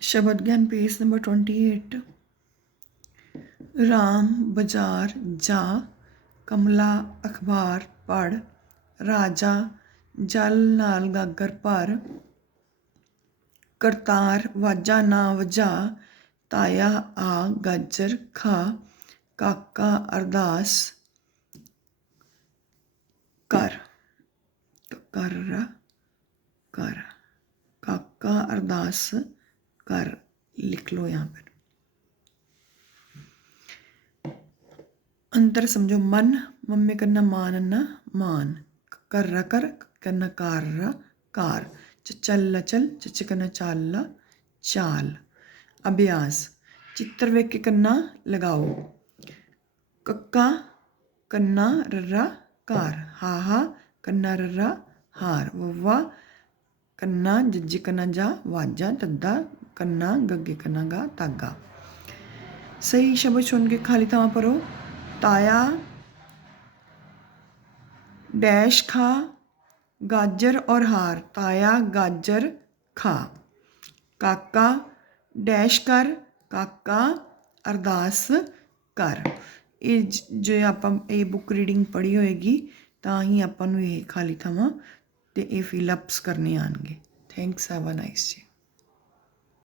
ਸ਼ਬਦ ਗਿਆਨ page number 28 Ram ਬਾਜ਼ਾਰ ਜਾ, ਕਮਲਾ ਅਖਬਾਰ ਪੜ ਰਾਜਾ ਜਲ ਨਾਲ ਗਾਗਰ ਭਰ, ਕਰਤਾਰ ਵਾਜਾ ਨਾ ਵਜਾ, ਤਾਇਆ ਆ ਗਾਜਰ ਖਾ, ਕਾਕਾ ਅਰਦਾਸ ਕਰ। ਕਰ ਕਰ। ਕਾਕਾ ਅਰਦਾਸ कर लिख लो यहाँ पर। अंतर समझो, मन, मम्मी करना मान मानना मान। कर कर्रा कर, करना कार कार्रा कार। चल चल चच करना चाल चाल। अभ्यास, चित्र वेख के करना लगाओ। कक्का, करना रर्रा कार। हा हा, करना रर्रा हार। वाह करना जज्जी, करना जा, वाजा दद्दा ਕੰਨਾ ਗੱਗੇ ਕੰਨਾ ਗਾ ਧਾਗਾ ਸਹੀ ਸ਼ਬਦ ਚੁਣ ਕੇ ਖਾਲੀ ਥਾਵਾਂ ਪਰੋ ਤਾਇਆ ਡੈਸ਼ ਖਾ ਗਾਜਰ ਔਰ ਹਾਰ ਤਾਇਆ ਗਾਜਰ ਖਾ ਕਾਕਾ ਡੈਸ਼ ਕਰ ਕਾਕਾ ਅਰਦਾਸ ਕਰ ਇਹ ਜੇ ਆਪਾਂ ਇਹ ਬੁੱਕ ਰੀਡਿੰਗ ਪੜ੍ਹੀ ਹੋਏਗੀ ਤਾਂ ਹੀ ਆਪਾਂ ਨੂੰ ਇਹ ਖਾਲੀ ਥਾਵਾਂ ਤੇ ਇਹ ਫਿਲ ਅਪਸ ਕਰਨੇ ਆਣਗੇ thanks have a nice day